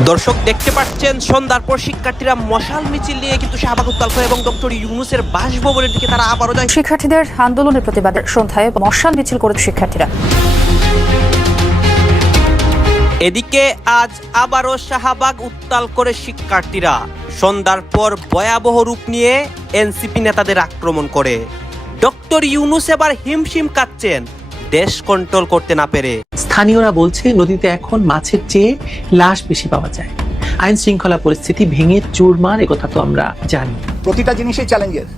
দর্শক দেখতে পাচ্ছেন সন্ধ্যার পর শিক্ষার্থীরা মশাল মিছিল নিয়ে কিন্তু শাহবাগ উত্তাল করে এবং ডক্টর ইউনূসের বাসভবনের দিকে তারা আবারও যায়। শিক্ষার্থীদের আন্দোলনের প্রতিবাদে সন্ধ্যায় মশাল মিছিল করে শিক্ষার্থীরা। এদিকে আজ আবারও শাহবাগ উত্তাল করে শিক্ষার্থীরা সন্ধ্যার পর ভয়াবহ রূপ নিয়ে এনসিপি নেতাদের আক্রমণ করে। ডক্টর ইউনূস এবার হিমশিম কাঁদছেন দেশ কন্ট্রোল করতে না পেরে। স্থানীয়রা বলছে নদীতে এখন মাছের চেয়ে লাশ বেশি পাওয়া যায়। আইন শৃঙ্খলা পরিস্থিতি ভেঙে চুরমার, একথা তো আমরা জানি। প্রতিটা জিনিসই চ্যালেঞ্জের।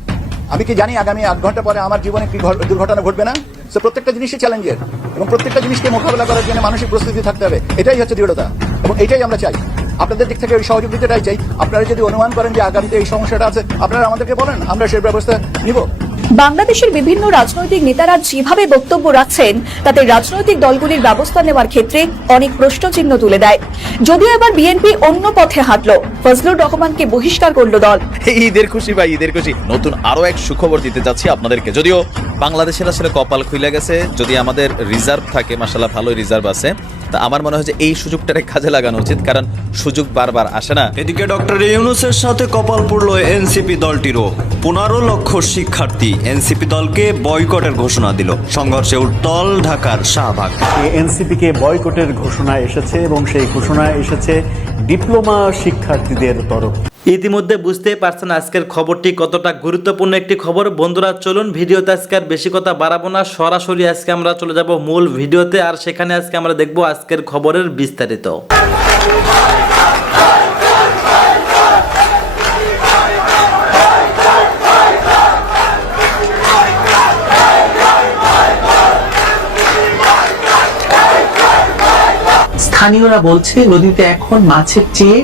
আমি কি জানি আগামী 8 ঘন্টা পরে আমার জীবনে কি দুর্ঘটনা ঘটবে না? সো প্রত্যেকটা জিনিসই চ্যালেঞ্জের এবং প্রত্যেকটা জিনিসকে মোকাবেলা করার জন্য মানসিক প্রস্তুতি থাকতে হবে। এটাই হচ্ছে দৃঢ়তা এবং এটাই আমরা চাই। আপনাদের দিক থেকে ওই সহযোগিতাটাই চাই। আপনারা যদি অনুমান করেন যে আগামীতে এই সমস্যাটা আছে, আপনারা আমাদেরকে বলেন, আমরা সেই ব্যবস্থা নিব। বাংলাদেশের বিভিন্ন রাজনৈতিক নেতারা যেভাবে বক্তব্য রাখছেন তাতে রাজনৈতিক দলগুলির ব্যবস্থা নেওয়ার ক্ষেত্রে অনেক প্রশ্নচিহ্ন তুলে দেয়। যদিও এবার বিএনপি অন্য পথে হাঁটলো, ফজলুর রহমানকে বহিষ্কার করলো দল। ঈদের খুশি ভাই, ঈদের খুশি। নতুন আরো এক সুখবর দিতে যাচ্ছি আপনাদেরকে। যদিও বাংলাদেশের আসলে কপাল খুলে গেছে, যদি আমাদের রিজার্ভ থাকে, মাশাআল্লাহ ভালোই রিজার্ভ আছে, তা আমার মনে হয় যে এই সুযোগটাকে কাজে লাগানো উচিত, কারণ সুযোগ বারবার আসে না। এদিকে ডক্টর ইউনূসের সাথে কপাল পড়ল এনসিপি দলটিরও। 15 লক্ষ শিক্ষার্থী এনসিপি দলকে বয়কটের ঘোষণা দিল। সংঘর্ষে উত্তাল ঢাকার শাহবাগ। এনসিপি কে বয়কটের ঘোষণা এসেছে এবং সেই ঘোষণা এসেছে ডিপ্লোমা শিক্ষার্থীদের তরফ। ইতিমধ্যে বুঝতেই পারছেন আজকের খবরটি কতটা গুরুত্বপূর্ণ একটি খবর। বন্ধুরা চলুন ভিডিওতে আজকে আর বেশি কথা বাড়াবো না, সরাসরি আজকে আমরা চলে যাব মূল ভিডিওতে, আর সেখানে আজকে আমরা দেখব আজকের খবরের বিস্তারিত। স্থানীয়রা বলছে নদীতে এখন মাছের চেয়ে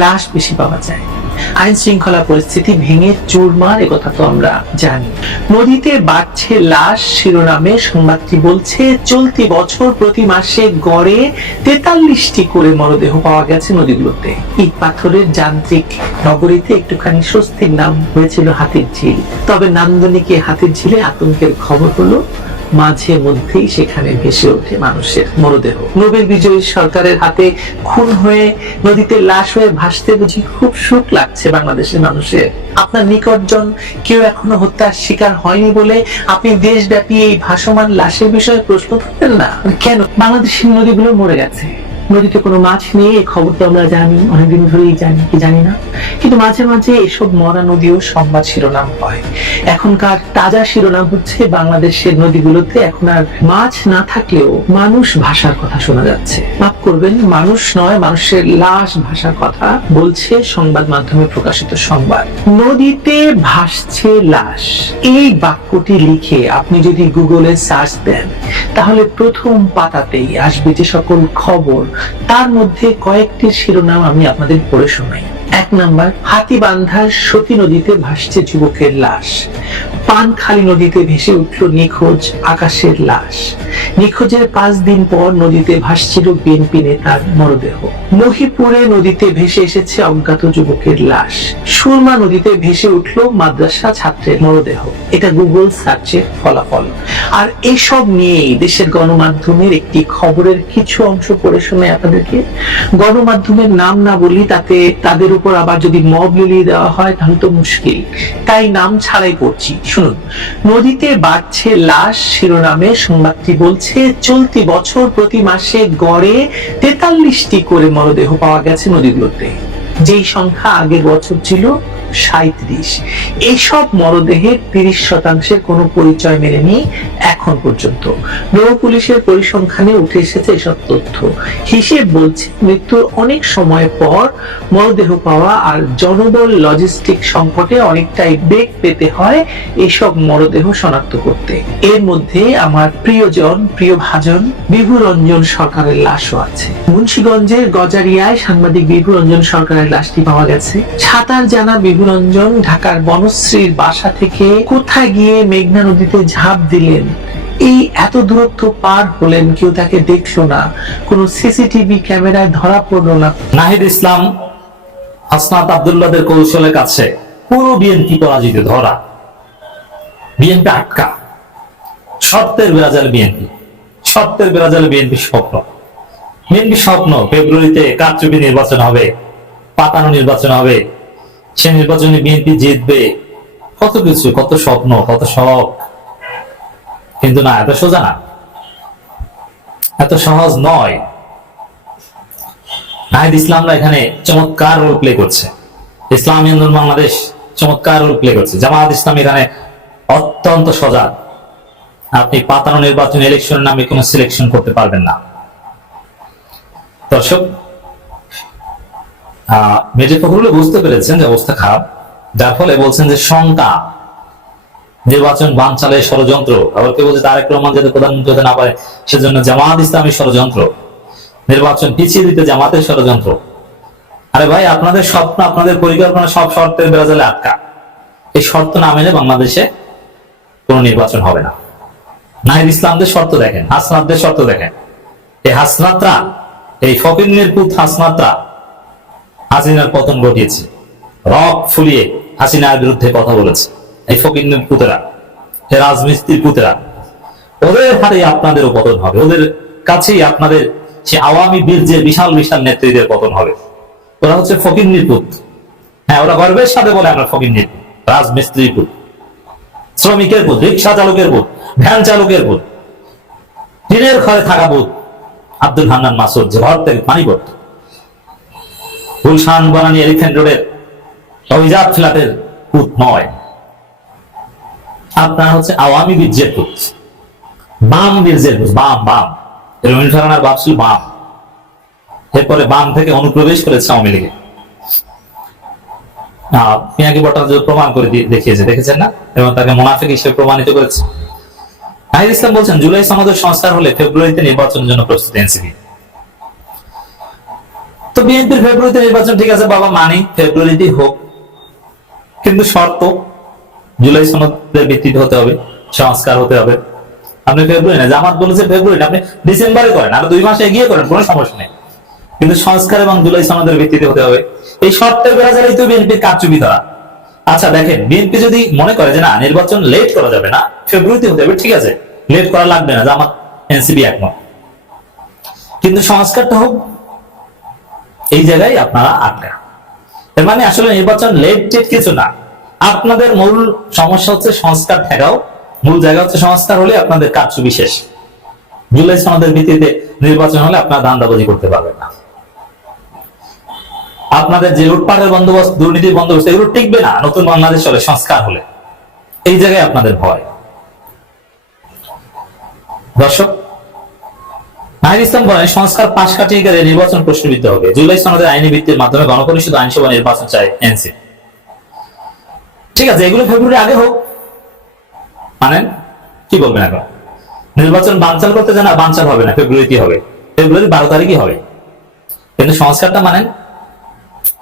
লাশ বেশি পাওয়া যায়। আইন শৃঙ্খলা পরিস্থিতি ভেঙে চুরমার, একথা তো আমরা জানি। নদীতে বাড়ছে লাশ শিরোনামে সংবাদটি বলছে চলতি বছর প্রতি মাসে গড়ে 43টি করে মরদেহ পাওয়া গেছে নদীগুলোতে। ইট পাথরের যান্ত্রিক নগরীতে একটুখানি স্বস্তির নাম হয়েছিল হাতির ঝিল। তবে নান্দনিকে হাতির ঝিলে আতঙ্কের খবর হলো মাঝে মধ্যেই সেখানে ভেসে ওঠে মানুষের মরদেহ। নোবেল বিজয়ী সরকারের হাতে খুন হয়ে নদীতে লাশ হয়ে ভাসতে বুঝি খুব সুখ লাগছে বাংলাদেশের মানুষের। আপনার নিকটজন কেউ এখনো হত্যার শিকার হয়নি বলে আপনি দেশব্যাপী এই ভাসমান লাশের বিষয়ে প্রশ্ন তুলতেন না কেন? বাংলাদেশের নদীগুলো মরে গেছে, নদীতে কোনো মাছ নেই, এই খবর তো আমরা জানি, অনেকদিন ধরেই জানি, কি জানি না, কিন্তু মাঝে মাঝে এসব মরা নদীও সংবাদ শিরোনাম হয়। এখনকার তাজা শিরোনাম হচ্ছে বাংলাদেশের নদীগুলোতে এখন আর মাছ না থাকলেও মানুষ ভাষার কথা শোনা যাচ্ছে। মাফ করবেন, মানুষ নয়, মানুষের লাশ ভাষার কথা বলছে সংবাদ মাধ্যমে প্রকাশিত সংবাদ। নদীতে ভাসছে লাশ, এই বাক্যটি লিখে আপনি যদি গুগলে সার্চ দেন তাহলে প্রথম পাতাতেই আসবে যে সকল খবর, তার মধ্যে কয়েকটি শিরোনাম আমি আপনাদের পড়ে শোনাই। 1 নাম্বার, হাতিবান্ধার সতী নদীতে ভাসছে যুবকের লাশ। পানখালী নদীতে ভেসে উঠল নিখোঁজ আকাশের লাশ। নিখোঁজের 5 দিন পর নদীতে ভাসছিল বিএনপি নেতার মরদেহ। মহিপুরে নদীতে ভেসে এসেছে অজ্ঞাত যুবকের লাশ। সুরমা নদীতে ভেসে উঠল মাদ্রাসা ছাত্রের মরদেহ। এটা গুগল সার্চের ফলাফল। আর এসব নিয়েই দেশের গণমাধ্যমের একটি খবরের কিছু অংশ পড়ে শোনায় আপনাদেরকে। গণমাধ্যমের নাম না বলি, তাতে তাদের উপর আবার যদি মব লিলিয়ে দেওয়া হয় তাহলে তো মুশকিল, তাই নাম ছাড়াই পড়ছি, শুনুন। নদীতে বাড়ছে লাশ শিরোনামে সংবাদটি বলছে চলতি বছর প্রতি মাসে গড়ে 43টি করে মরদেহ পাওয়া গেছে নদীগুলোতে, যেই সংখ্যা আগের বছর ছিল 37। এইসব মরদেহের 30% কোনো পরিচয় মেলেনি এখন পর্যন্ত। নৌ পুলিশের পরিসংখ্যানে উঠে এসেছে এসব তথ্য। হিসেব বলছে মৃত্যুর অনেক সময় পর মরদেহ পাওয়া আর জনবল লজিস্টিক সংকটে অনেকটাই বেগ পেতে হয় এইসব মরদেহ শনাক্ত করতে। এর মধ্যে আমার প্রিয়জন, প্রিয় ভাজন বিভু রঞ্জন সরকারের লাশও আছে। মুন্সিগঞ্জের গজারিয়ায় সাংবাদিক বিভু রঞ্জন সরকারের লাশটি পাওয়া গেছে। সাঁতার জানা বিভু রঞ্জন ঢাকার বনশ্রীর বাসা থেকে কোথায় গিয়ে মেঘনা নদীতে ঝাঁপ দিলেন, এই এত দূরত্ব পার হলেন, কেউ তাকে দেখলো না, কোনো সিসিটিভি ক্যামেরায় ধরা পড়লো না। নাহিদ ইসলাম, হাসনাত আব্দুল্লাহদের কৌশলের কাছে পুরো বিএনপি পরাজিত ধরা। বিএনপি আটকা, সত্যের বেড়াজাল বিএনপি, সত্যের বেড়াজাল বিএনপি স্বপ্ন। বিএনপি স্বপ্ন ফেব্রুয়ারিতে কারচুপি নির্বাচন হবে, পাতানো নির্বাচন হবে, সে নির্বাচনে বিএনপি জিতবে, কত কিছু, কত স্বপ্ন, কত শখ। কিন্তু না, এত সোজা না, এত সহজ নয়। নাহিদ ইসলামরা এখানে চমৎকার রোল প্লে করছে, ইসলামী আন্দোলন বাংলাদেশ চমৎকার রোল প্লে করছে, জামায়াত ইসলাম এখানে অত্যন্ত সজাগ। আপনি পাতানো নির্বাচন ইলেকশনের নামে কোনো সিলেকশন করতে পারবেন না। দর্শক, মির্জা ফখরুল বুঝতে পেরেছেন যে অবস্থা খারাপ, যার ফলে বলছেন যে শঙ্কা, নির্বাচন বানচালে ষড়যন্ত্র। আবার কেউ বলছে তারেক রহমান যাতে প্রধানমন্ত্রী হতে না পারে সেজন্য জামায়াত ইসলামী ষড়যন্ত্র, নির্বাচন পিছিয়ে দিতে জামাতের ষড়যন্ত্র। আরে ভাই, আপনাদের স্বপ্ন, আপনাদের পরিকল্পনা সব শর্তের বেড়াজালে আটকা। এই শর্ত না মেনে বাংলাদেশে কোন নির্বাচন হবে না। নাহিদ ইসলামদের শর্ত দেখেন, হাসনাতদের শর্ত দেখেন। এই হাসনাতরা, এই ফকিরের পুত হাসনাতরা হাসিনার পতন ঘটিয়েছে, রক ফুলিয়ে হাসিনার বিরুদ্ধে কথা বলেছে। এই ফকিরের পুতেরা, এই রাজমিস্ত্রির পুতেরা, ওদের হাতে আপনাদেরও পতন হবে, ওদের কাছেই আপনাদের সে আওয়ামী বীর্যের বিশাল বিশাল নেতৃত্বের পতন হবে। ওরা হচ্ছে ফকিরের পুত। হ্যাঁ, ওরা গর্বের সাথে বলে আমরা ফকিরের পুত, রাজমিস্ত্রির পুত, শ্রমিকের পুত, রিক্সা চালকের পুত, ভ্যান চালকের পুত, টিনের ঘরে থাকা পুত। আব্দুল হান্নান মাসুদ যে ঘর থেকে পানি পড়ত, গুলশান বনানী এলিফ্যান্ট রোডের অভিজাত ফ্ল্যাটের পুত নয়। আপনার হচ্ছে আওয়ামী বীর্যের পুত, বাম বীর্যের পুত। বাম বাম রবীন্দ্র ঠাকুরের বাপ ছিল বাম, এরপরে বাম থেকে অনুপ্রবেশ করেছে আওয়ামী লীগে। পিনাকি ভট্টাচার্য প্রমাণ করে দেখিয়েছে, দেখেছেন না? এবং তাকে মুনাফিক হিসেবে প্রমাণিত করেছে। নাহিদ ইসলাম বলছেন জুলাই সনদের সংস্কার হলে ফেব্রুয়ারিতে নির্বাচনের জন্য প্রস্তুত এনসিপি। তো বিএনপির ফেব্রুয়ারিতে নির্বাচন, ঠিক আছে বাবা, মানি ফেব্রুয়ারিতে হোক, কিন্তু শর্ত জুলাই সনদের ভিত্তিতে হতে হবে, সংস্কার হতে হবে। আপনি ফেব্রুয়ারি না, জামাত বলেছে ফেব্রুয়ারি, আপনি ডিসেম্বরে করেন, আর 2 মাস এগিয়ে করেন, কোনো সমস্যা নেই, কিন্তু সংস্কার এবং জুলাই সনদের ভিত্তিতে হতে হবে। এই শর্তের বেড়াজালেই তো বিএনপির কারচুপি ধরা। আচ্ছা দেখেন, বিএনপি যদি মনে করে যে না, নির্বাচন লেট করা যাবে না, ফেব্রুয়ারিতে হতে হবে, ঠিক আছে, লেট করা লাগবে না, জামাত এনসিপি একমত, কিন্তু সংস্কারটা হোক, এই জায়গায় আপনারা আটকা। এর মানে আসলে নির্বাচন লেট টেট কিছু না, আপনাদের মূল সমস্যা হচ্ছে সংস্কার ঠেকাও, মূল জায়গা হচ্ছে সংস্কার হলে আপনাদের কারচুপি শেষ। জুলাই সনদের ভিত্তিতে নির্বাচন হলে আপনারা ধান্দাবাজি করতে পারবেন না। আপনাদের যে লুটপাটের বন্দোবস্ত, দুর্নীতির বন্দোবস্ত, এগুলো টিকবে না নতুন বাংলাদেশ চলে সংস্কার হলে। এই জায়গায় আপনাদের ভয়। দর্শক, নাহিদ ইসলাম বলেন সংস্কার পাশ কাটিয়ে গেলে নির্বাচন প্রশ্নবিদ্ধ হবে। জুলাই সনদের আইনি ভিত্তির মাধ্যমে গণপরিষদ আইনসভা নির্বাচন চায় এনসিপি। ঠিক আছে, এগুলো ফেব্রুয়ারি আগে হোক, মানেন? কি বলবেন এখন? নির্বাচন বানচাল করতে জানা, বানচাল হবে না, ফেব্রুয়ারিতে হবে, ফেব্রুয়ারি 12 তারিখই হবে, কিন্তু সংস্কারটা মানেন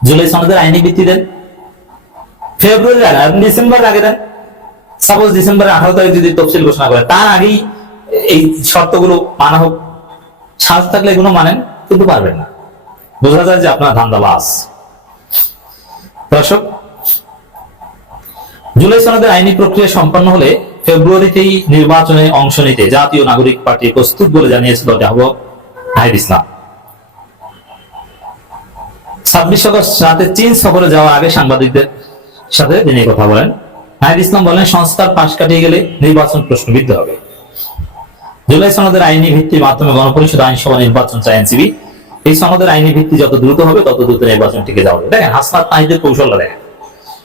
জুলাই সনদের আইনি ভিত্তি দেন, ফেব্রুয়ারির আগে, আপনি ডিসেম্বরের আগে দেন। সাপোজ ডিসেম্বরের 18 তারিখ যদি তফসিল ঘোষণা করে, তার আগেই এই শর্তগুলো মানা হোক। সাহস থাকলে এগুলো মানেন, কিন্তু পারবেন না, বোঝা যায় যে আপনার ধান্দাবাজ। দর্শক, জুলাই সনদের আইনি প্রক্রিয়া সম্পন্ন হলে ফেব্রুয়ারিতেই নির্বাচনে অংশ নিতে জাতীয় নাগরিক পার্টি প্রস্তুত বলে জানিয়েছে দলটির আহ্বায়ক নাহিদ ইসলাম। 26 আগস্ট রাতে চীন সফরে যাওয়ার আগে সাংবাদিকদের সাথে তিনি কথা বলেন। নাহিদ ইসলাম বলেন সংস্কার পাশ কাটিয়ে গেলে নির্বাচন প্রশ্নবিদ্ধ হবে। জুলাই সনদের আইনি ভিত্তির মাধ্যমে গণপরিষদ আইনসভা নির্বাচন চায় এনসিপি। এই সনদের আইনি ভিত্তি যত দ্রুত হবে তত দ্রুত নির্বাচন টিকে যাবে। দেখেন হাসনাত নাহিদের কৌশলটা দেখেন,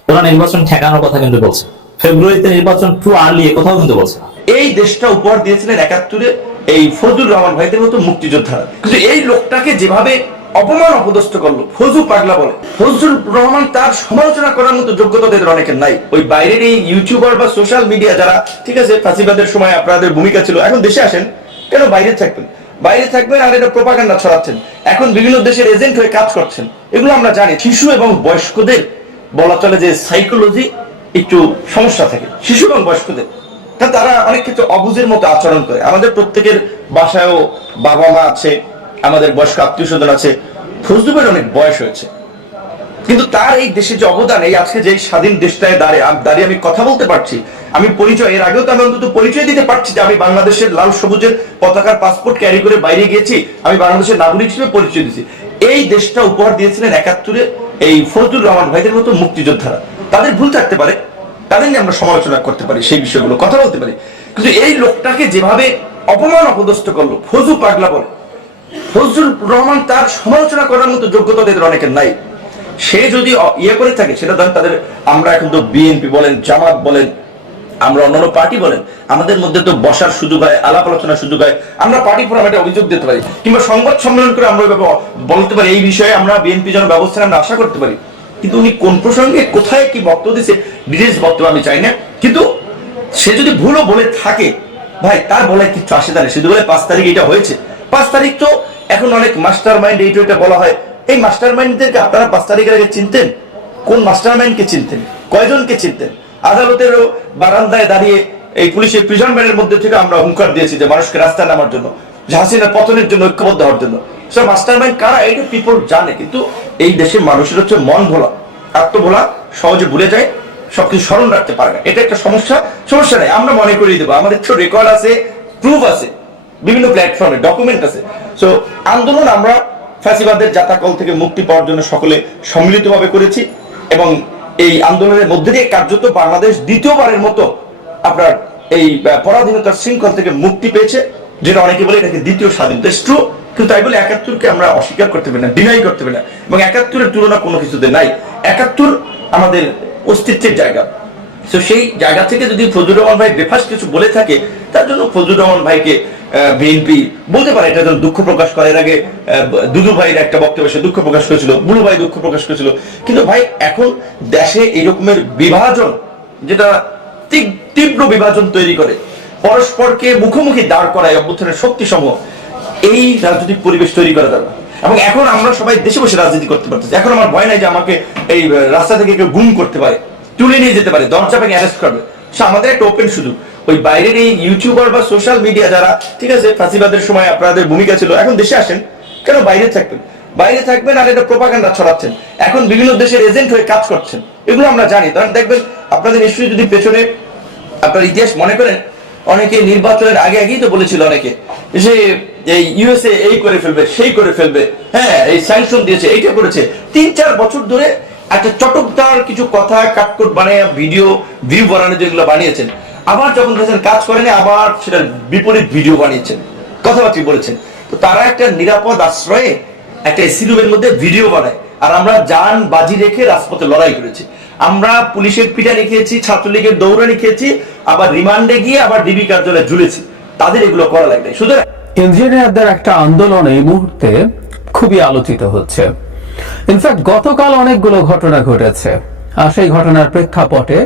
ওরা নির্বাচন ঠেকানোর কথা কিন্তু বলছে, ফেব্রুয়ারিতে নির্বাচন টু আর্লি এ কথাও কিন্তু বলছে। এই দেশটা উপহার দিয়েছিলেন 71-এ এই ফজলুর রহমান ভাইদের মতো মুক্তিযোদ্ধারা, কিন্তু এই লোকটাকে যেভাবে অপমান অপদস্থ করলো, ফজু পাগলা বলে, ফজলুর রহমান তার সমালোচনা করার মতো যোগ্যতা তাদের অনেকের নাই। ওই বাইরের এই ইউটিউবার বা সোশ্যাল মিডিয়া যারা, ঠিক আছে, ফাঁসিবাদের সময় আপনাদের ভূমিকা ছিল, এখন দেশে আসেন কেন? বাইরে থাকবেন, বাইরে থাকবেন আর এটা প্রোপাগান্ডা ছড়াচ্ছেন, এখন বিভিন্ন দেশের এজেন্ট হয়ে কাজ করছেন, এগুলো আমরা জানি। শিশু এবং বয়স্কদের বলা চলে যে সাইকোলজি একটু সমস্যা থাকে, শিশু এবং বয়স্কদের, তারা অনেক ক্ষেত্রে অবুঝের মতো আচরণ করে। আমাদের প্রত্যেকের বাসায়ও বাবা মা আছে, আমাদের বয়স্ক আত্মীয় স্বজন আছে। ফজলুবের অনেক বয়স হয়েছে, কিন্তু তার এই দেশে যে অবদান, এই আজকে যে স্বাধীন দেশটায় দাঁড়িয়ে আমি কথা বলতে পারছি, আমি পরিচয়, এর আগেও তো আমি অন্তত পরিচয় দিতে পারছি যে আমি বাংলাদেশের লাল সবুজের পতাকার পাসপোর্ট ক্যারি করে বাইরে গিয়েছি, আমি বাংলাদেশের নাগরিক হিসেবে পরিচয় দিয়েছি। এই দেশটা উপহার দিয়েছিলেন ৭১-এ এই ফজলুর রহমান ভাইদের মতো মুক্তিযোদ্ধারা। তাদের ভুল থাকতে পারে, তাদের নিয়ে আমরা সমালোচনা করতে পারি, সেই বিষয়গুলো কথা বলতে পারি, কিন্তু এই লোকটাকে যেভাবে অপমান অপদস্থ করলো, ফজু পাগলা বলে, ফজলুর রহমান তার সমালোচনা করার মতো যোগ্যতা তাদের অনেকের নাই। সে যদি ইয়ে করে থাকে সেটা ধরেন তাদের, আমরা এখন তো বিএনপি বলেন, জামাত বলেন, আমরা অন্যান্য পার্টি বলেন, আমাদের মধ্যে তো বসার সুযোগ হয়, আলাপ আলোচনার সুযোগ হয়, আমরা পার্টি ফোরামে অভিযোগ দিতে পারি, কিংবা সংবাদ সম্মেলন করে আমরা বলতে পারি এই বিষয়ে আমরা বিএনপি যেন ব্যবস্থা আমরা আশা করতে পারি। কিন্তু উনি কোন প্রসঙ্গে কোথায় কি বক্তব্য দিচ্ছে, ডিটেলস বক্তব্য আমি চাই না। কিন্তু সে যদি ভুলও বলে থাকে, ভাই তার বলে কিছু আসে না, শুধু বলে ৫ তারিখ এটা হয়েছে। ৫ তারিখ তো এখন অনেক মাস্টার মাইন্ড এইটা বলা হয়, এই মাস্টার মাইন্ডদেরকে আপনারা ৫ তারিখের আগে চিনতেন? কোন মাস্টার মাইন্ডকে চিনতেন? কয়জনকে চিনতেন? আদালতেরও বারান্দায় দাঁড়িয়ে এই পুলিশের প্রিজন ভ্যানের মধ্যে থেকে আমরা হুঙ্কার দিয়েছি যে মানুষকে রাস্তায় নামার জন্য, যে হাসিনার পতনের জন্য ঐক্যবদ্ধ হওয়ার জন্য। সব মাস্টার মাইন্ড কারা এটা পিপল জানে, কিন্তু এই দেশের মানুষের হচ্ছে মন ভোলা, আত্মভোলা, সহজে ভুলে যায়, সবকিছু স্মরণ রাখতে পারে না। এটা একটা সমস্যা নেই, আমরা মনে করিয়ে দেবো, আমাদের তো রেকর্ড আছে, প্রুফ আছে, বিভিন্ন প্ল্যাটফর্মে ডকুমেন্ট আছে। সো আন্দোলন আমরা ফ্যাসিবাদের জাতাকল থেকে মুক্তি পাওয়ার জন্য সকলে সম্মিলিতভাবে করেছি, এবং এই আন্দোলনের মধ্যে দিয়ে কার্যত বাংলাদেশ দ্বিতীয়বারের মতো আপনার এই পরাধীনতার শৃঙ্খল থেকে মুক্তি পেয়েছে, যেটা অনেকে বলে এটাকে দ্বিতীয় স্বাধীনতা। ট্রু, কিন্তু তাই বলে ৭১-কে আমরা অস্বীকার করতে পারি না, ডিনাই করতে পারি না, এবং ৭১-এর তুলনা কোনো কিছুতে নাই। ৭১ আমাদের অস্তিত্বের জায়গা। তো সেই জায়গা থেকে যদি ফজলুর রহমান ভাই বেফাস কিছু বলে থাকে, তার জন্য ফজলুর রহমান ভাইকে বিএনপি বলতে পারে, এটা যেন দুঃখ প্রকাশ করে। এর আগে দুদু ভাইয়ের একটা বক্তব্যে সে দুঃখ প্রকাশ করেছিল, বুলু ভাই দুঃখ প্রকাশ করেছিল। কিন্তু ভাই এখন দেশে এই রকমের বিভাজন, যেটা তীব্র বিভাজন তৈরি করে, পরস্পরকে মুখোমুখি দাঁড় করায় অভ্যুত্থানের শক্তি সমূহ, এই রাজনৈতিক পরিবেশ তৈরি করা যাবে। এবং এখন আমরা সবাই দেশে বসে রাজনীতি করতে পারতেছি। এখন আমার ভয় নাই যে আমাকে এই রাস্তা থেকে কেউ গুম করতে পারে, তুলে নিয়ে যেতে পারে, দরজা ভেঙে অ্যারেস্ট করবে। আমাদের একটা ওপেন সুযোগ। ওই বাইরের এই ইউটিউবার বা সোশ্যাল মিডিয়া যারা, ঠিক আছে, ফাঁসিবাদের সময় আপনাদের ভূমিকা ছিল, এখন দেশে আসেন কেন? বাইরে থাকবেন, বাইরে থাকবেন, আর এটা প্রোপাগান্ডা ছড়াচ্ছেন, এখন বিভিন্ন দেশের এজেন্ট হয়ে কাজ করছেন, এগুলো আমরা জানি। তখন দেখবেন আপনাদের নিশ্চয়ই যদি পেছনে আপনার ইতিহাস মনে করেন, অনেকে নির্বাচনের আগে আগেই তো বলেছিল অনেকে যে এই ইউএসএ এই করে ফেলবে, সেই করে ফেলবে, হ্যাঁ এই স্যাংশন দিয়েছে, এইটা করেছে। ৩-৪ বছর ধরে একটা চটকদার কিছু কথা কাটকুট বানিয়ে ভিডিও ভিউ বানানো যেগুলো বানিয়েছেন, আবার যখন দেখেন কাজ করেনি, আবার সেটার বিপরীত ভিডিও বানিয়েছেন, কথাবার্তা বলেছেন। তো তারা একটা নিরাপদ আশ্রয়ে একটা এসি রুমের মধ্যে ভিডিও বানায়, আর আমরা জান বাজি রেখে রাজপথে লড়াই করেছি। আমরা পুলিশের পিটানি খেয়েছি, ছাত্রলীগের দৌড়ানি খেয়েছি, আবার রিমান্ডে গিয়ে আবার ডিবি কার্যালয়ে ঝুলেছি। তাদের এগুলো করা লাগবে। সুতরাং ইঞ্জিনিয়ারদের একটা আন্দোলন এই মুহূর্তে খুবই আলোচিত হচ্ছে। ইনফ্যাক্ট গতকাল অনেকগুলো ঘটনা ঘটেছে, আর সেই ঘটনার প্রেক্ষাপটে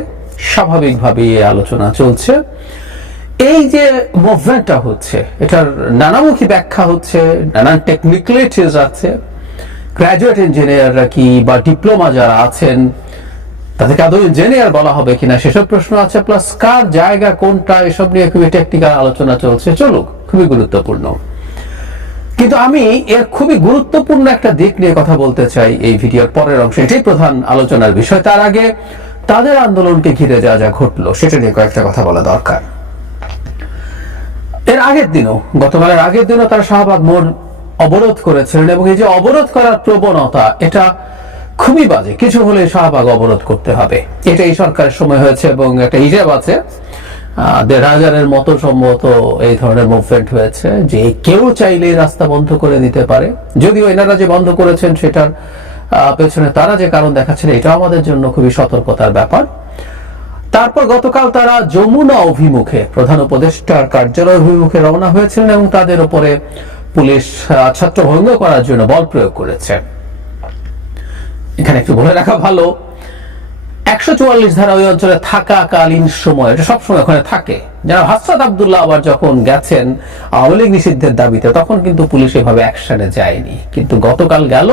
স্বাভাবিকভাবে এই আলোচনা চলছে। এই যে মুভমেন্টটা হচ্ছে, এটার নানামুখী ব্যাখ্যা হচ্ছে, নানান টেকনিক্যালিটিস আছে। গ্র্যাজুয়েট ইঞ্জিনিয়াররা কি বা ডিপ্লোমা যারা আছেন তাদেরকে আদৌ ইঞ্জিনিয়ার বলা হবে কিনা সেসব প্রশ্ন আছে, প্লাস কার জায়গা কোনটা, এসব নিয়ে খুবই টেকনিক্যাল আলোচনা চলছে। চলুক, খুবই গুরুত্বপূর্ণ। কিন্তু আমি এর খুবই গুরুত্বপূর্ণ একটা দিক নিয়ে কথা বলতে চাই এই ভিডিওর পরের অংশে, এটাই প্রধান আলোচনার বিষয়। তার আগে তাদের আন্দোলনকে ঘিরে যা যা ঘটলো সেটা নিয়ে কয়েকটা কথা বলা দরকার। এর আগের দিনও, গতকালের আগের দিনও তারা শাহবাগ মোড় অবরোধ করেছিলেন, এবং এই যে অবরোধ করার প্রবণতা, এটা খুবই বাজে। কিছু হলে শাহবাগ অবরোধ করতে হবে, এটা এই সরকারের সময় হয়েছে, এবং একটা হিসাব আছে ১,৫০০-এর মতো সম্ভবত এই ধরনের মুভমেন্ট হয়েছে, যে কেউ চাইলেই রাস্তা বন্ধ করে দিতে পারে। যদিও এনারা যে বন্ধ করেছেন সেটার পেছনে তারা যে কারণ দেখাচ্ছেন, এটাও আমাদের জন্য খুবই সতর্কতার ব্যাপার। তারপর গতকাল তারা যমুনা অভিমুখে, প্রধান উপদেষ্টার কার্যালয় অভিমুখে রওনা হয়েছিলেন, এবং তাদের উপরে পুলিশ ছত্রভঙ্গ করার জন্য বল প্রয়োগ করেছে। এখানে একটু বলে রাখা ভালো, ১৪৪ ধারা ওই অঞ্চলে থাকাকালীন সময়, এটা সবসময় ওখানে থাকে। যারা হাসরাত আব্দুল্লাহ আবার যখন গেছেন আওয়ামী লীগ নিষিদ্ধের দাবিতে, তখন কিন্তু পুলিশ এভাবে অ্যাকশনে যায়নি, কিন্তু গতকাল গেল।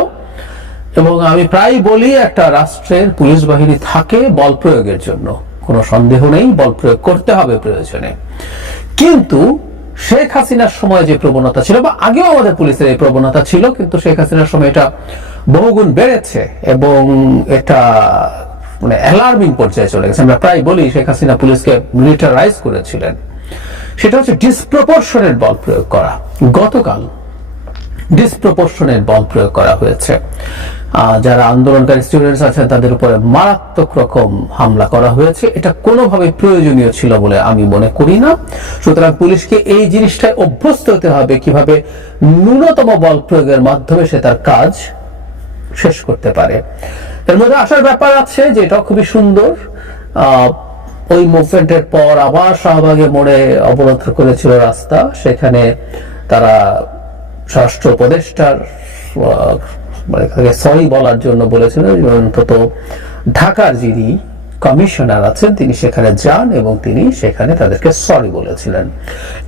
এবং আমি প্রায় বলি, একটা রাষ্ট্রের পুলিশ বাহিনী থাকে বল প্রয়োগের জন্য, কোনো সন্দেহ নেই, বল প্রয়োগ করতে হবে প্রয়োজনে। কিন্তু শেখ হাসিনার সময় যে প্রবণতা ছিল, বা আগেও আমাদের পুলিশের এই প্রবণতা ছিল, কিন্তু শেখ হাসিনার সময় এটা বহুগুণ বেড়েছে এবং এটা মানে অ্যালার্মিং পর্যায়ে চলে গেছে। আমরা প্রায় বলি শেখ হাসিনা পুলিশকে মিলিটারাইজ করেছিলেন, সেটা হচ্ছে ডিসপ্রপোর্শনেট বল প্রয়োগ করা। গতকাল ডিসপ্রপোর্শনেট বল প্রয়োগ করা হয়েছে, যারা আন্দোলনকারী স্টুডেন্টস আছেন তাদের উপরে মারাত্মক রকম হামলা করা হয়েছে। এটা কোনোভাবে প্রয়োজনীয় ছিল বলে আমি মনে করি না। সুতরাং পুলিশকে এই জিনিসটায় অভ্যস্ত হতে হবে কিভাবে ন্যূনতম বল প্রয়োগের মাধ্যমে সে তার কাজ শেষ করতে পারে। এর মধ্যে আসার ব্যাপার আছে যে এটা খুবই সুন্দর। ওই মুভমেন্টের পর আবার শাহবাগে মোড়ে অবরোধ করেছিল রাস্তা, সেখানে তারা স্বরাষ্ট্র উপদেষ্টার সরি বলার জন্য বলেছিলেন। অন্তত ঢাকার যিনি কমিশনার আছেন তিনি সেখানে যান এবং তিনি সেখানে তাদেরকে সরি বলেছিলেন।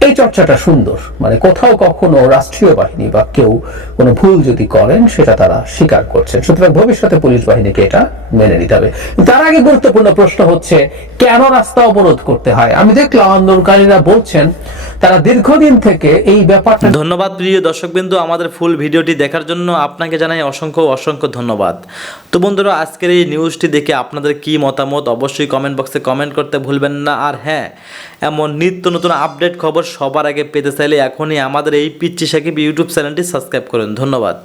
এই চর্চাটা সুন্দর, মানে কোথাও কখনো রাষ্ট্রীয় বাহিনী বা কেউ কোনো ভুল যদি করেন সেটা তারা স্বীকার করছেন। সুতরাং ভবিষ্যতে পুলিশ বাহিনীকে এটা মেনে নিতে হবে। তার আগে গুরুত্বপূর্ণ প্রশ্ন হচ্ছে কেন রাস্তা অবরোধ করতে হয়? আমি দেখলাম আন্দোলনকারীরা বলছেন তারা দীর্ঘদিন থেকে এই ব্যাপারটা। ধন্যবাদ প্রিয় দর্শকবৃন্দ, আমাদের ফুল ভিডিওটি দেখার জন্য আপনাকে জানাই অসংখ্য অসংখ্য ধন্যবাদ। তো বন্ধুরা, আজকের এই নিউজটি দেখে আপনাদের কি মতামত অবশ্যই কমেন্ট বক্সে কমেন্ট করতে ভুলবেন না। আর হ্যাঁ, এমন নিত্য নতুন আপডেট খবর সবার আগে পেতে চাইলে এখনই আমাদের এই পিচ্চি সাকিব ইউটিউব চ্যানেলটি সাবস্ক্রাইব করুন। ধন্যবাদ।